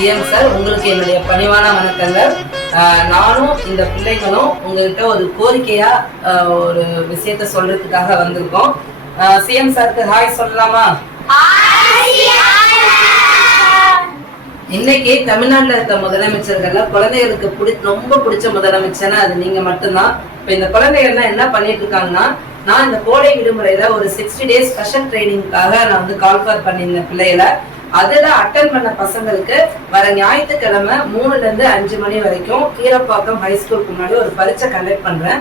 CM sir, உங்களுக்கு என்னுடைய பணிவான வணக்கங்கள். நானும் இந்த பிள்ளைங்களும் உங்ககிட்ட ஒரு கோரிக்கையா ஒரு விஷயத்த சொல்றதுக்காக வந்திருக்கோம். சிஎம் சாருக்கு ஹாய் சொல்லலாமா? இன்னைக்கு தமிழ்நாட்டில் இருக்க முதலமைச்சர்கள்ல குழந்தைகளுக்கு ரொம்ப பிடிச்ச முதலமைச்சர்னா அது நீங்க மட்டும்தான். இப்ப இந்த குழந்தைகள்லாம் என்ன பண்ணிட்டு இருக்காங்கன்னா, நான் இந்த கோடை விடுமுறையில ஒரு 60 days ஸ்பெஷல் ட்ரைனிங்காக நான் வந்து கால்ஃபார் பண்ணியிருந்தேன் பிள்ளைகளை. அதுல அட்டன் பண்ண பசங்களுக்கு வர ஞாயிற்றுக்கிழமை 3 to 5 மணி வரைக்கும் கீரப்பாக்கம் ஹைஸ்கூலுக்கு முன்னாடி ஒரு பரீட்சை கண்டக்ட் பண்றேன்.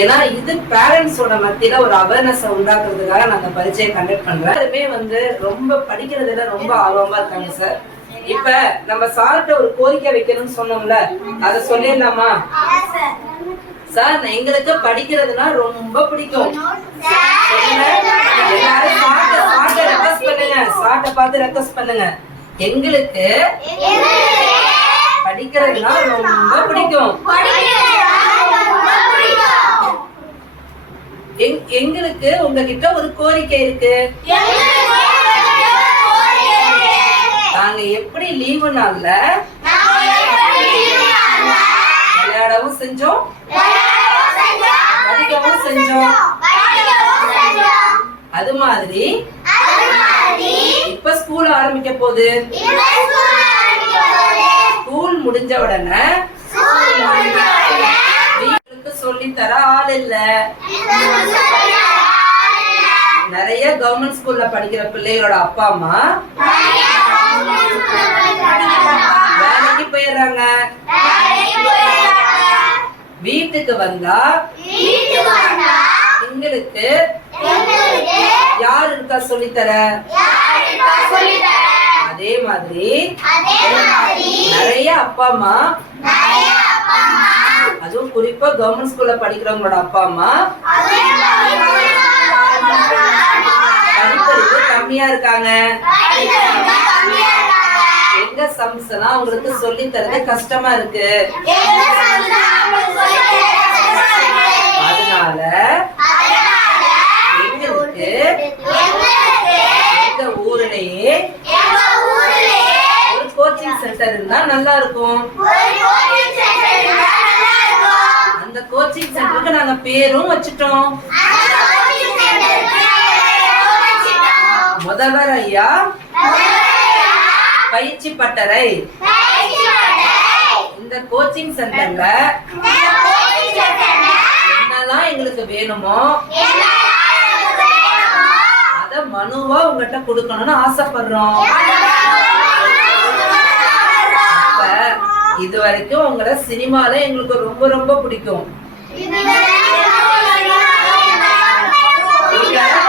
ஏன்னா இது பேரண்ட்ஸோட மத்தியில ஒரு அவேர்னஸ் உண்டாக்குறதுக்காக நான் அந்த பரீட்சையை கண்டக்ட் பண்றேன். அதுமே வந்து ரொம்ப படிக்கிறதுல ரொம்ப ஆர்வமா இருக்காங்க சார். இப்ப நம்ம சார்கிட்ட ஒரு கோரிக்கை வைக்கணும்னு சொன்னோம்ல, அதை சொல்லிடலாமா சார்? எங்களுக்கு படிக்கிறதுனா ரொம்ப பிடிக்கும். சார்ட்ட பார்த்து ரெக்வெஸ்ட் பண்ணுங்க. எங்களுக்கு படிக்கிறதுனா ரொம்ப பிடிக்கும். எங்களுக்கு உங்ககிட்ட ஒரு கோரிக்கை இருக்கு. நாங்க எப்படி லீவு நாள்ல விளையாடவும் செஞ்சோம், படிக்கவும் செஞ்சோம். அது மாதிரி இப்ப ஸ்கூல் ஆரம்பிக்க போகுது. ஸ்கூல் முடிஞ்ச உடனே வீட்டுக்கு சொல்லி தர ஆள் இல்ல. நிறைய கவர்மெண்ட் ஸ்கூல்ல படிக்கிற பிள்ளைகளோட அப்பா அம்மா வேலைக்கு போயிடுறாங்க. வீட்டுக்கு வந்தா எங்களுக்கு யார் இருக்கா சொல்லித்தர? அதே மாதிரி நிறைய அப்பா அம்மா, அதுவும் குறிப்பா கவர்மெண்ட் ஸ்கூல்ல படிக்கிறவங்களோட அப்பா அம்மா படிப்பறிவு கம்மியா இருக்காங்க. எங்க சம்ஸ்னா உங்களுக்கு சொல்லி தரது கஷ்டமா இருக்கு. அதனால எங்களுக்கு எங்க ஊர்லயே ஒரு கோச்சிங் சென்டர் இருந்தா நல்லா இருக்கும். அந்த கோச்சிங் சென்டருக்கு நாங்க பேரும் வச்சுட்டோம். முதல்வர் ஐயா பயிற்சி பட்டறை. இந்த கோச்சிங் சென்டர்ல என்னெல்லாம் எங்களுக்கு வேணுமோ அத மனுவா உங்ககிட்ட கொடுக்கணும்னு ஆசைப்படுறோம். இது வரைக்கும் உங்களோட சினிமால எங்களுக்கு ரொம்ப ரொம்ப பிடிக்கும்.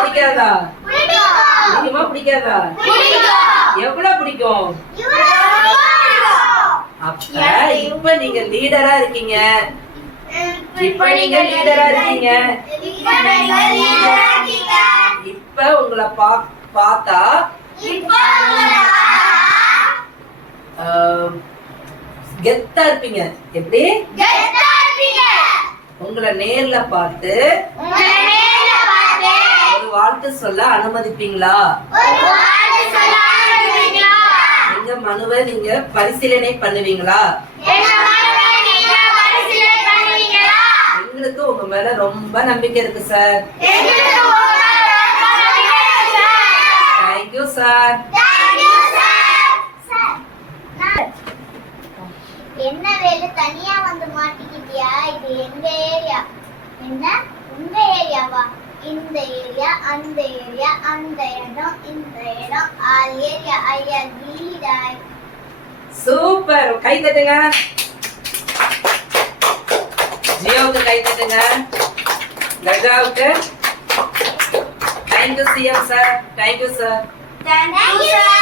பிடிக்காதா? பிடிக்குமா பிடிக்காதா? எவ்வளவு பிடிக்கும்? அப்ப இப்ப நீங்க லீடரா இருக்கீங்க. இப்ப உங்களை பார்த்தா கெத்தா இருப்பீங்க. எப்படி உங்களை நேர்ல பார்த்து ஒரு வாழ்த்து சொல்ல அனுமதிப்பீங்களா? எங்க மனுவை நீங்க பரிசீலனை பண்ணுவீங்களா? எங்களுக்கு உங்க மேல ரொம்ப நம்பிக்கை இருக்கு சார். Thank you sir. என்ன வேலை தனியா வந்து மாட்டிக்கிட்டியா? இது எங்க ஏரியா. என்ன உங்க ஏரியாவா? இந்த ஏரியா, அந்த ஏரியா, அந்த இடம், இந்த இடம், ஆல் ஏரியா. ஐயா கீடா. சூப்பர். கை தட்டுங்க. ஜியோவுக்கு கை தட்டுங்க. கஜாவுக்கு. Thank you CM sir. Thank you sir. Thank you sir.